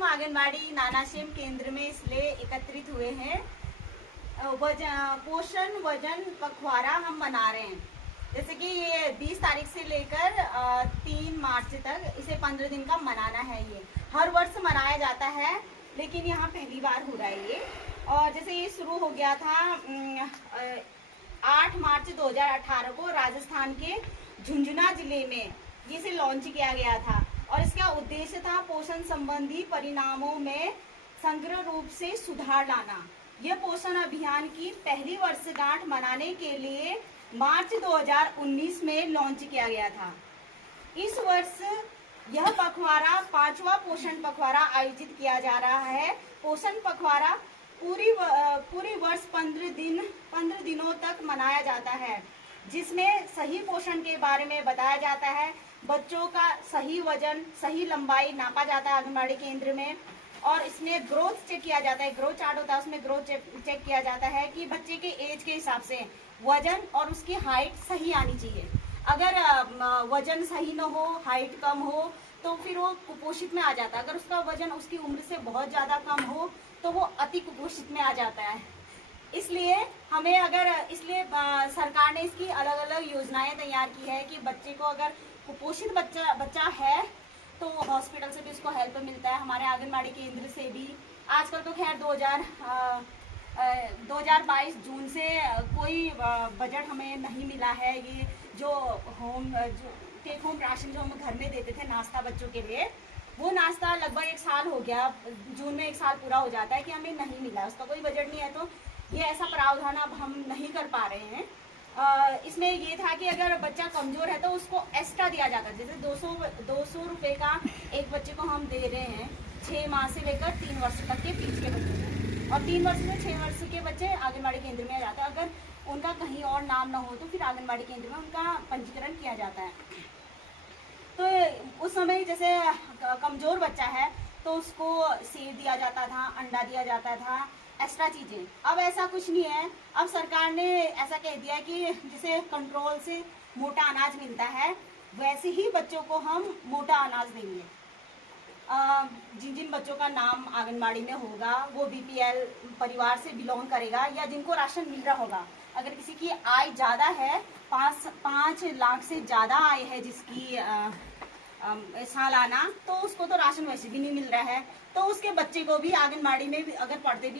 हम आंगनबाड़ी नानाशेम केंद्र में इसलिए एकत्रित हुए हैं, पोषण वजन पखवाड़ा हम मना रहे हैं। जैसे कि ये 20 तारीख से लेकर 3 मार्च तक इसे 15 दिन का मनाना है। ये हर वर्ष मनाया जाता है, लेकिन यहाँ पहली बार हो रहा है ये। और जैसे ये शुरू हो गया था 8 मार्च 2018 को राजस्थान के झुंझुनू जिले में इसे लॉन्च किया गया था। और इसका उद्देश्य था पोषण संबंधी परिणामों में समग्र रूप से सुधार लाना। यह पोषण अभियान की पहली वर्षगांठ मनाने के लिए मार्च 2019 में लॉन्च किया गया था। इस वर्ष यह पखवाड़ा 5वां पोषण पखवाड़ा आयोजित किया जा रहा है। पोषण पखवाड़ा पूरी वर्ष 15 दिनों तक मनाया जाता है, जिसमें सही पोषण के बारे में बताया जाता है। बच्चों का सही वजन, सही लंबाई नापा जाता है आंगनबाड़ी केंद्र में। और इसमें ग्रोथ चेक किया जाता है, ग्रोथ चार्ट होता है, उसमें ग्रोथ चेक किया जाता है कि बच्चे के एज के हिसाब से वजन और उसकी हाइट सही आनी चाहिए। अगर वजन सही न हो, हाइट कम हो, तो फिर वो कुपोषित में आ जाता है। अगर उसका वजन उसकी उम्र से बहुत ज्यादा कम हो तो वो अति कुपोषित में आ जाता है। इसलिए सरकार ने इसकी अलग अलग योजनाएं तैयार की है कि बच्चे को, अगर कुपोषित बच्चा है तो हॉस्पिटल से भी उसको हेल्प मिलता है, हमारे आंगनबाड़ी केंद्र से भी। आजकल तो खैर 2022 जून से कोई बजट हमें नहीं मिला है। ये जो टेक होम राशन जो हम घर में देते थे नाश्ता बच्चों के लिए, वो नाश्ता लगभग 1 साल हो गया। जून में 1 साल पूरा हो जाता है कि हमें नहीं मिला, उसका कोई बजट नहीं है। तो ये ऐसा प्रावधान अब हम नहीं कर पा रहे हैं। इसमें ये था कि अगर बच्चा कमजोर है तो उसको एक्स्ट्रा दिया जाता है। जैसे 200 रुपये का एक बच्चे को हम दे रहे हैं 6 माह से लेकर 3 वर्ष तक के बीच के बच्चों को। और 3 वर्ष से 6 वर्ष के बच्चे आंगनबाड़ी केंद्र में आ जाते हैं। अगर उनका कहीं और नाम ना हो तो फिर आंगनबाड़ी केंद्र में उनका पंजीकरण किया जाता है। तो उस समय जैसे कमजोर बच्चा है तो उसको सेब दिया जाता था, अंडा दिया जाता था, एक्स्ट्रा चीजें। अब ऐसा कुछ नहीं है। अब सरकार ने ऐसा कह दिया कि जिसे कंट्रोल से मोटा अनाज मिलता है, वैसे ही बच्चों को हम मोटा अनाज देंगे। जिन बच्चों का नाम आंगनबाड़ी में होगा वो बीपीएल परिवार से बिलोंग करेगा या जिनको राशन मिल रहा होगा। अगर किसी की आय ज्यादा है, 5 लाख से ज्यादा आय है जिसकी सालाना, तो उसको तो राशन वैसे भी नहीं मिल रहा है। तो उसके बच्चे को भी आंगनबाड़ी में अगर पढ़ते भी